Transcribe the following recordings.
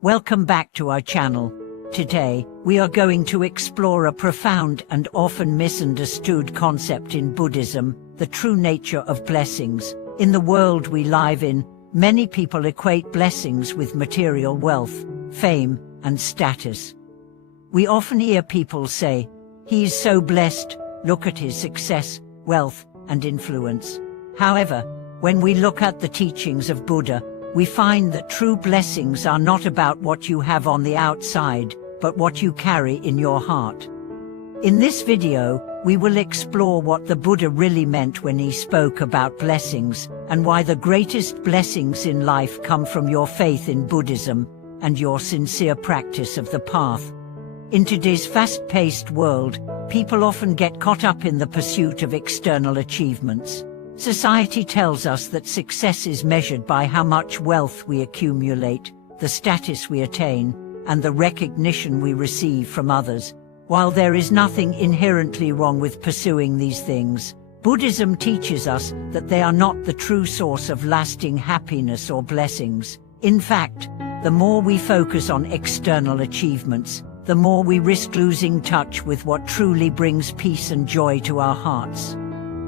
Welcome back to our channel. Today, we are going to explore a profound and often misunderstood concept in Buddhism, the true nature of blessings. In the world we live in, many people equate blessings with material wealth, fame, and status. We often hear people say, "He is so blessed, look at his success, wealth, and influence." However, when we look at the teachings of Buddha, we find that true blessings are not about what you have on the outside, but what you carry in your heart. In this video, we will explore what the Buddha really meant when he spoke about blessings, and why the greatest blessings in life come from your faith in Buddhism and your sincere practice of the path. In today's fast-paced world, people often get caught up in the pursuit of external achievements. Society tells us that success is measured by how much wealth we accumulate, the status we attain, and the recognition we receive from others. While there is nothing inherently wrong with pursuing these things, Buddhism teaches us that they are not the true source of lasting happiness or blessings. In fact, the more we focus on external achievements, the more we risk losing touch with what truly brings peace and joy to our hearts.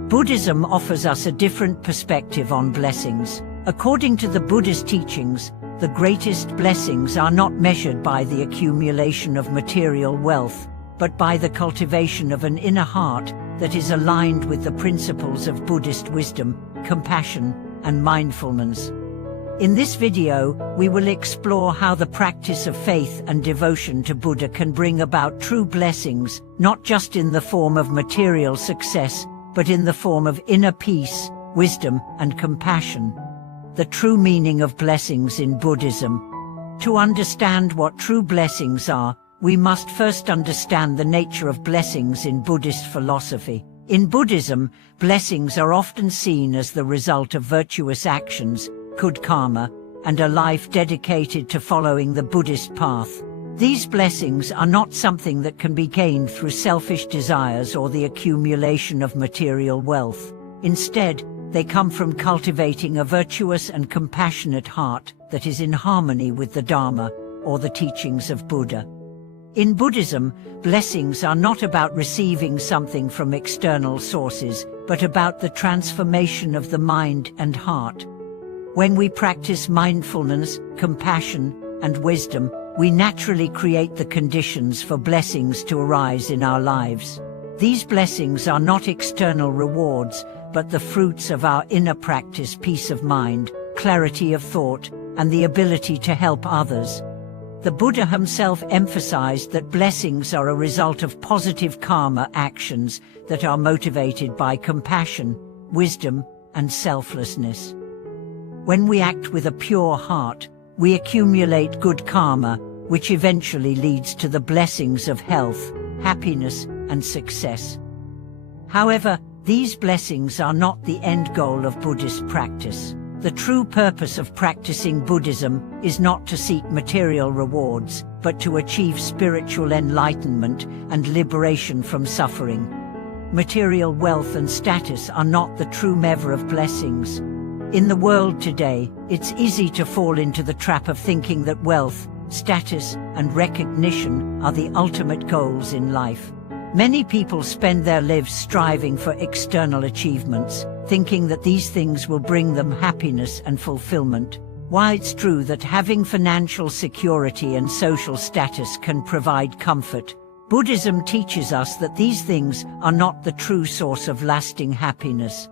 Buddhism offers us a different perspective on blessings. According to the Buddhist teachings, the greatest blessings are not measured by the accumulation of material wealth, but by the cultivation of an inner heart that is aligned with the principles of Buddhist wisdom, compassion, and mindfulness. In this video, we will explore how the practice of faith and devotion to Buddha can bring about true blessings, not just in the form of material success, but in the form of inner peace, wisdom, and compassion. The true meaning of blessings in Buddhism. To understand what true blessings are, we must first understand the nature of blessings in Buddhist philosophy. In Buddhism, blessings are often seen as the result of virtuous actions, good karma, and a life dedicated to following the Buddhist path. These blessings are not something that can be gained through selfish desires or the accumulation of material wealth. Instead, they come from cultivating a virtuous and compassionate heart that is in harmony with the Dharma, or the teachings of Buddha. In Buddhism, blessings are not about receiving something from external sources, but about the transformation of the mind and heart. When we practice mindfulness, compassion, and wisdom, we naturally create the conditions for blessings to arise in our lives. These blessings are not external rewards, but the fruits of our inner practice: peace of mind, clarity of thought, and the ability to help others. The Buddha himself emphasized that blessings are a result of positive karma actions that are motivated by compassion, wisdom, and selflessness. When we act with a pure heart, we accumulate good karma, which eventually leads to the blessings of health, happiness, and success. However, these blessings are not the end goal of Buddhist practice. The true purpose of practicing Buddhism is not to seek material rewards, but to achieve spiritual enlightenment and liberation from suffering. Material wealth and status are not the true measure of blessings. In the world today, it's easy to fall into the trap of thinking that wealth, status, and recognition are the ultimate goals in life. Many people spend their lives striving for external achievements, thinking that these things will bring them happiness and fulfillment. While it's true that having financial security and social status can provide comfort, Buddhism teaches us that these things are not the true source of lasting happiness.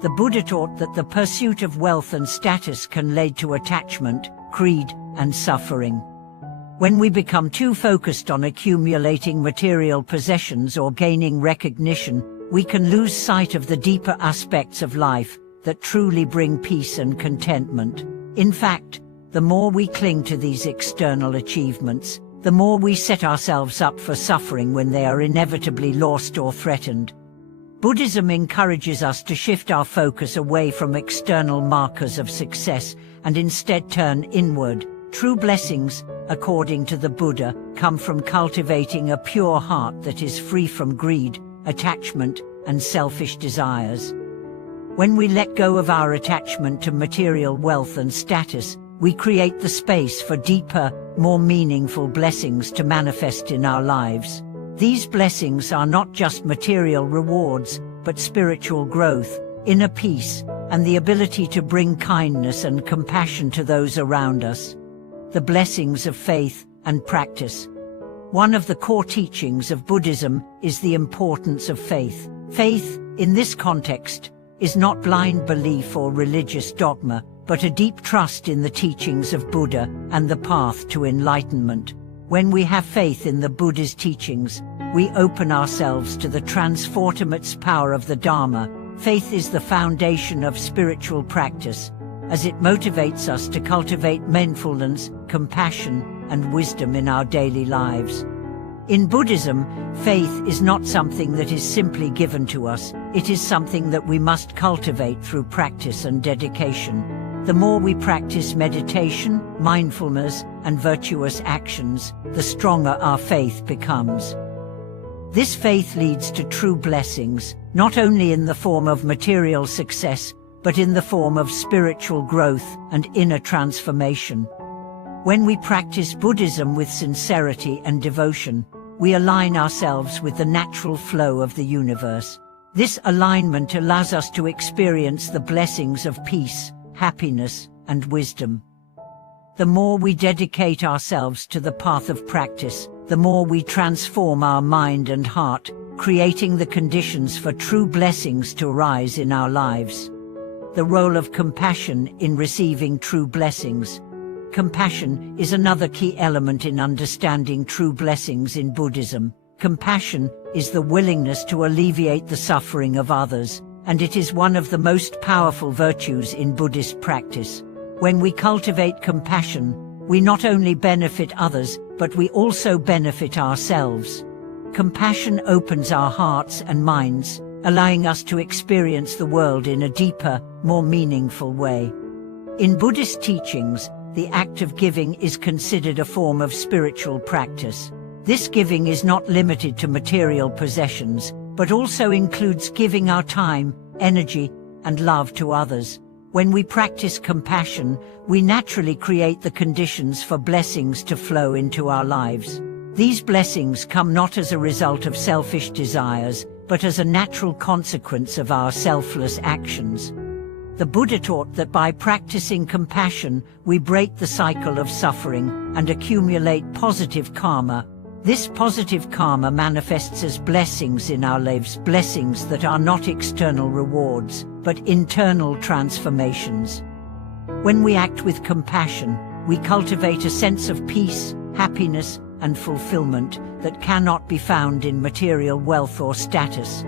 The Buddha taught that the pursuit of wealth and status can lead to attachment, greed, and suffering. When we become too focused on accumulating material possessions or gaining recognition, we can lose sight of the deeper aspects of life that truly bring peace and contentment. In fact, the more we cling to these external achievements, the more we set ourselves up for suffering when they are inevitably lost or threatened. Buddhism encourages us to shift our focus away from external markers of success and instead turn inward. True blessings, according to the Buddha, come from cultivating a pure heart that is free from greed, attachment, and selfish desires. When we let go of our attachment to material wealth and status, we create the space for deeper, more meaningful blessings to manifest in our lives. These blessings are not just material rewards, but spiritual growth, inner peace, and the ability to bring kindness and compassion to those around us. The blessings of faith and practice. One of the core teachings of Buddhism is the importance of faith. Faith, in this context, is not blind belief or religious dogma, but a deep trust in the teachings of Buddha and the path to enlightenment. When we have faith in the Buddha's teachings, we open ourselves to the transformative power of the Dharma. Faith is the foundation of spiritual practice, as it motivates us to cultivate mindfulness, compassion, and wisdom in our daily lives. In Buddhism, faith is not something that is simply given to us, it is something that we must cultivate through practice and dedication. The more we practice meditation, mindfulness, and virtuous actions, the stronger our faith becomes. This faith leads to true blessings, not only in the form of material success, but in the form of spiritual growth and inner transformation. When we practice Buddhism with sincerity and devotion, we align ourselves with the natural flow of the universe. This alignment allows us to experience the blessings of peace, happiness, and wisdom. The more we dedicate ourselves to the path of practice, the more we transform our mind and heart, creating the conditions for true blessings to arise in our lives. The role of compassion in receiving true blessings. Compassion is another key element in understanding true blessings in Buddhism. Compassion is the willingness to alleviate the suffering of others, and it is one of the most powerful virtues in Buddhist practice. When we cultivate compassion, we not only benefit others, but we also benefit ourselves. Compassion opens our hearts and minds, allowing us to experience the world in a deeper, more meaningful way. In Buddhist teachings, the act of giving is considered a form of spiritual practice. This giving is not limited to material possessions, but also includes giving our time, energy, and love to others. When we practice compassion, we naturally create the conditions for blessings to flow into our lives. These blessings come not as a result of selfish desires, but as a natural consequence of our selfless actions. The Buddha taught that by practicing compassion, we break the cycle of suffering and accumulate positive karma. This positive karma manifests as blessings in our lives, blessings that are not external rewards, but internal transformations. When we act with compassion, we cultivate a sense of peace, happiness, and fulfillment that cannot be found in material wealth or status.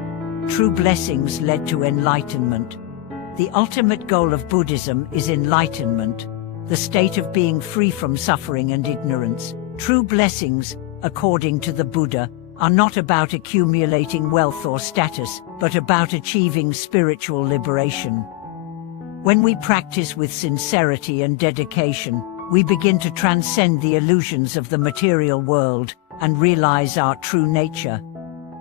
True blessings led to enlightenment. The ultimate goal of Buddhism is enlightenment, the state of being free from suffering and ignorance. True blessings, according to the Buddha, are not about accumulating wealth or status, but about achieving spiritual liberation. When we practice with sincerity and dedication, we begin to transcend the illusions of the material world and realize our true nature.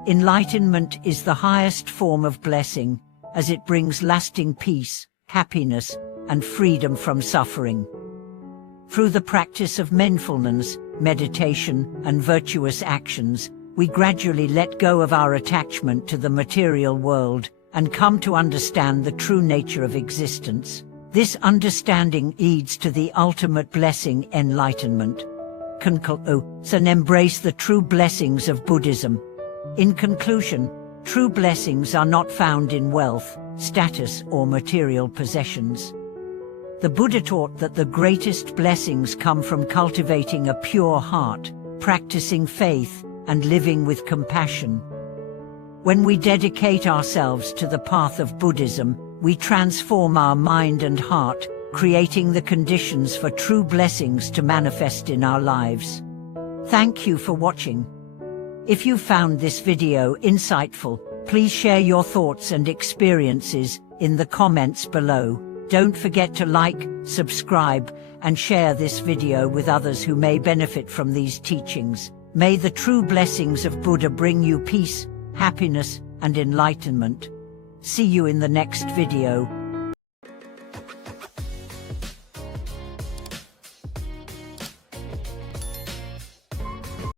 Enlightenment is the highest form of blessing, as it brings lasting peace, happiness, and freedom from suffering. Through the practice of mindfulness, meditation, and virtuous actions, we gradually let go of our attachment to the material world and come to understand the true nature of existence. This understanding leads to the ultimate blessing, enlightenment. And embrace the true blessings of Buddhism. In conclusion, true blessings are not found in wealth, status, or material possessions. The Buddha taught that the greatest blessings come from cultivating a pure heart, practicing faith, and living with compassion. When we dedicate ourselves to the path of Buddhism, we transform our mind and heart, creating the conditions for true blessings to manifest in our lives. Thank you for watching. If you found this video insightful, please share your thoughts and experiences in the comments below. Don't forget to like, subscribe, and share this video with others who may benefit from these teachings. May the true blessings of Buddha bring you peace, happiness, and enlightenment. See you in the next video.